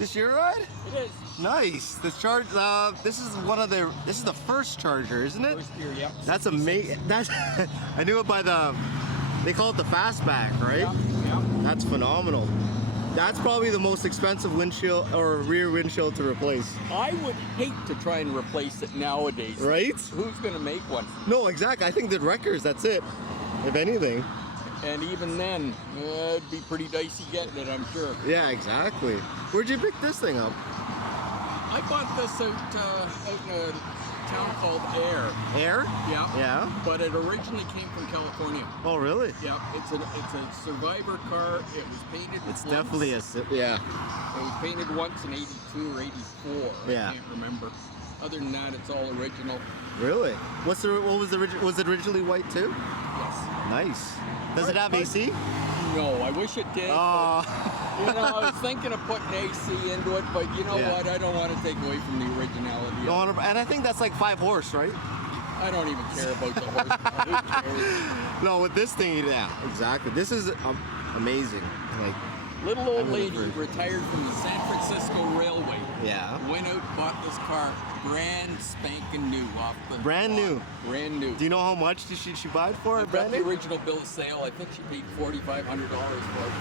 This your ride? It is. Nice. This charge. This is one of the. This is the first Charger, isn't it? First year, yep. That's amazing. That's. I knew it by the. They call it the fastback, right? Yep. That's phenomenal. That's probably the most expensive windshield or rear windshield to replace. I would hate to try and replace it nowadays. Right? Who's going to make one? No, exactly. I think the wreckers. That's it. If anything. And even then, it'd be pretty dicey getting it, I'm sure. Yeah, exactly. Where'd you pick this thing up? I bought this out in a town called Air? Yeah. Yeah. But it originally came from California. Oh, really? Yeah. It's a Survivor car. It was painted. It's once. definitely a. Yeah. It was painted once in '82 or '84. Yeah. I can't remember. Other than that, it's all original. Really? What was the was it originally white too? Yes. Nice. Does it have AC? No, I wish it did. Oh. But, I was thinking of putting AC into it, but you know what? I don't want to take away from the originality. And I think that's like 5 horse, right? I don't even care about the horsepower. Who cares? No, with this thing, yeah, exactly. This is amazing. Like little old lady retired from the San Francisco Railway. Yeah. Went out, bought this car, brand spanking new off the. Brand new. Brand new. Do you know how much did she buy it for? I got the original bill of sale. I think she paid $4,500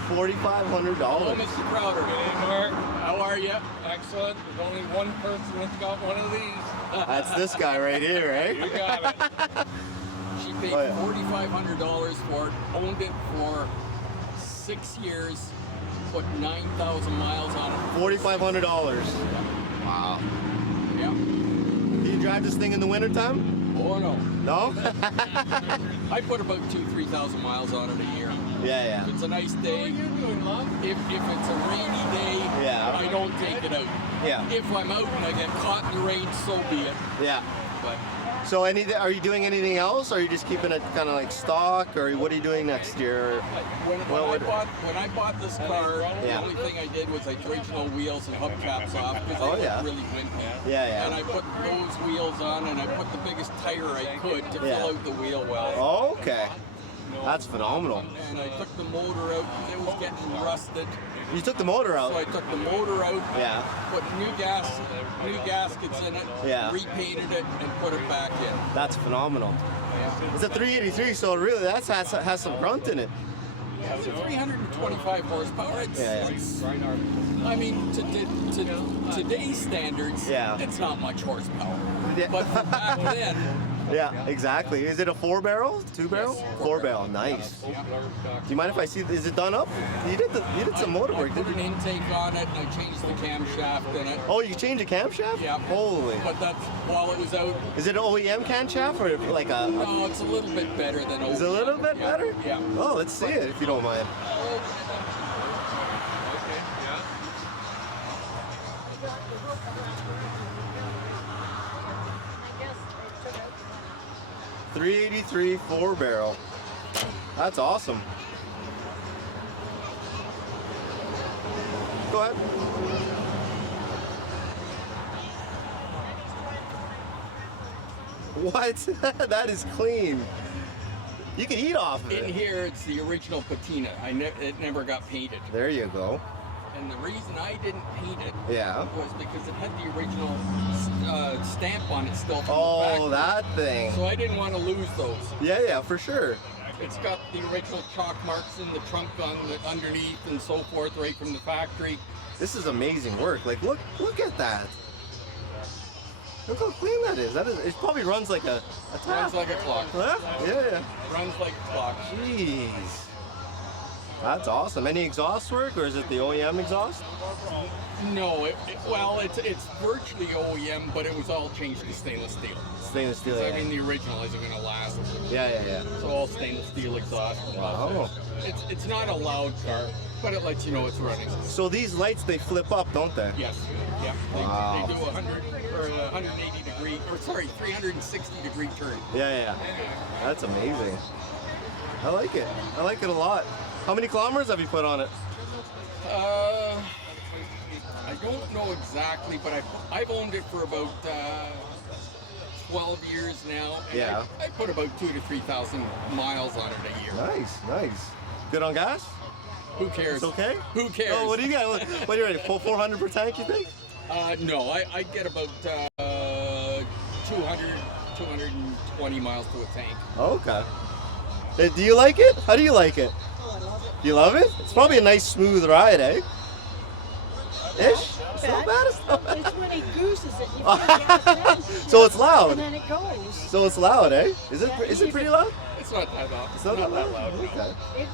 for it. $4,500. Hello, Mr. Crowder. Hey, Mark. How are you? Excellent. There's only one person that's got one of these. That's this guy right here, right? You got it. She paid $4,500 for it. Owned it for 6 years. Put 9,000 miles on it. $4,500. Wow. Yeah. Do you drive this thing in the wintertime? Oh no. No? I put about 2,000-3,000 miles on it a year. Yeah, If it's a nice day. What are you doing, Mom? If it's a rainy day, I don't take it out. Yeah. If I'm out and I get caught in the rain, so be it. Yeah. But So are you doing anything else? Or are you just keeping it kind of like stock? Or what are you doing next year? when I bought this car, the only thing I did was I took original wheels and hubcaps off because they look really wimpy. Yeah. And I put those wheels on and I put the biggest tire I could to fill out the wheel well. Oh, okay. That's phenomenal. And I took the motor out because it was getting rusted. You took the motor out? So I took the motor out, put new gaskets in it, repainted it, and put it back in. That's phenomenal. It's a 383, so really that has some grunt in it. It's a 325 horsepower. It's I mean, to today's standards, it's not much horsepower. Yeah. But for back then. Yeah, exactly. Is it a 4-barrel? 2-barrel? Yes, 4-barrel. Nice. Yeah. Do you mind if I see? Is it done up? You did some motor work, I didn't put you? an intake on it and I changed the camshaft in it. Oh, you changed the camshaft? Yeah. Holy. But that's while it was out. Is it an OEM camshaft or like a? No, it's a little bit better than OEM. Is it a little bit better? Yeah. Oh, let's see it if you don't mind. Okay, yeah. 383 4-barrel. That's awesome. Go ahead. What? That is clean. You can eat off of it. In here, it's the original patina. It never got painted. There you go. And the reason I didn't paint it was because it had the original stamp on it still from the factory. That thing. So I didn't want to lose those. Yeah, for sure. It's got the original chalk marks in the trunk underneath and so forth right from the factory. This is amazing work. Like, look at that. Look how clean that is. It probably runs like a tap. Runs like a clock. Huh? Yeah. Runs like a clock. Jeez. That's awesome. Any exhaust work, or is it the OEM exhaust? No, it's virtually OEM, but it was all changed to stainless steel. Stainless steel. I mean, the original isn't going to last. Yeah. So all stainless steel exhaust. Wow. It's not a loud car, but it lets you know it's running. So these lights, they flip up, don't they? Yes. Yeah. They do 180 degree, 360 degree turn. Yeah. That's amazing. I like it. I like it a lot. How many kilometers have you put on it? I don't know exactly, but I've owned it for about 12 years now. And I put about 2,000 to 3,000 miles on it a year. Nice. Good on gas? Who cares? It's okay? Who cares? Oh, what do you got? What are you ready? Full 400 per tank, you think? No, I get about 200, 220 miles to a tank. Okay. Do you like it? How do you like it? Oh, I love it. Do you love it? It's probably a nice smooth ride, eh? Ish? It's not Bad. bad. It's not bad. It's when he gooses it. You can't So it's loud. And then it goes. So it's loud, eh? Is it? Yeah, Is it you pretty can- loud? It's not that loud. It's not that loud. no. Okay.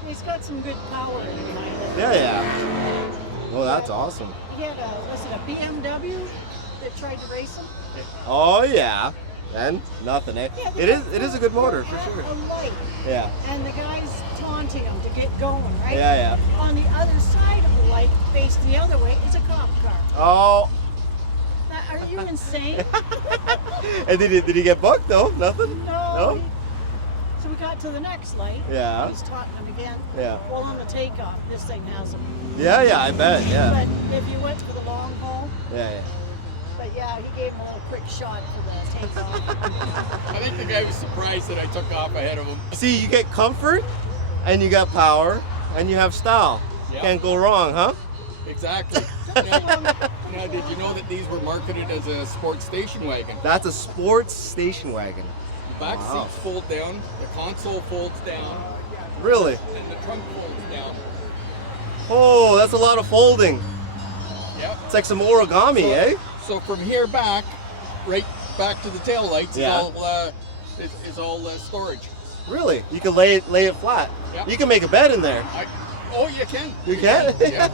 It's got some good power in behind it. Yeah. Well, that's awesome. He had was it a BMW that tried to race him? Oh yeah. And nothing, eh? Yeah, It is a good motor for sure. A light. Yeah. And the guy's taunting him to get going, right? Yeah, yeah. On the other side of the light, faced the other way, is a cop car. Oh. Now, are you insane? And did he get booked though? Nothing? No. So we got to the next light. Yeah. He's taunting him again. Yeah. Well, on the takeoff, this thing has him. Yeah, yeah, I bet. Yeah. But if you went for the long haul, Yeah, yeah. but yeah, he gave him a little quick shot for the takeoff. I think the guy was surprised that I took off ahead of him. See, you get comfort, and you got power, and you have style. Yeah. Can't go wrong, huh? Exactly. Now, did you know that these were marketed as a sports station wagon? That's a sports station wagon. The back Wow. seats fold down, the console folds down, Really? and the trunk folds down. Oh, that's a lot of folding. Yep. It's like some origami, So, eh? so from here back, right back to the tail lights Yeah. is all storage. Really? You can lay it flat. Yep. You can make a bed in there. Oh, you can. You can? Yeah.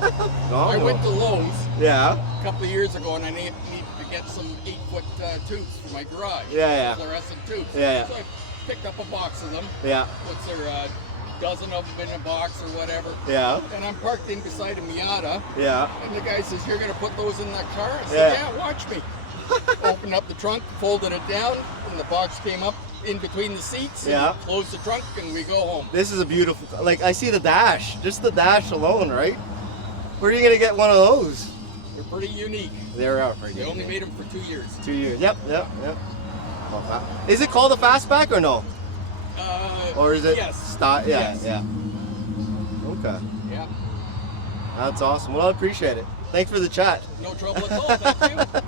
Oh. I went to Lowe's Yeah. a couple of years ago, and I needed to get some 8-foot tubes for my garage. Yeah, yeah. Fluorescent tubes. Yeah, yeah. So I picked up a box of them. Yeah. What's there, dozen of them in a box or whatever. Yeah. And I'm parked in beside a Miata, Yeah. and the guy says, "You're gonna put those in that car?" I said, Yeah. "Yeah, watch me." Opened up the trunk, folded it down, and the box came up in between the seats. And Yeah. closed the trunk, and we go home. This is a beautiful. Like I see the dash, just the dash alone, right? Where are you gonna get one of those? They're pretty unique. They're out for They only made them for 2 years. 2 years. Yep. Is it called a fastback or no? Or is it? Yes. Yeah. Yes. Yeah. Okay. Yeah. That's awesome. Well, I appreciate it. Thanks for the chat. No trouble at all. Thank you.